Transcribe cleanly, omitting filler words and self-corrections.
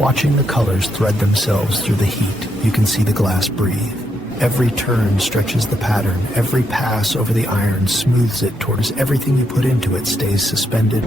Watching the colors thread themselves through the heat, you can see the glass breathe. Every turn stretches the pattern. Every pass over the iron smooths it towards everything you put into it stays suspended.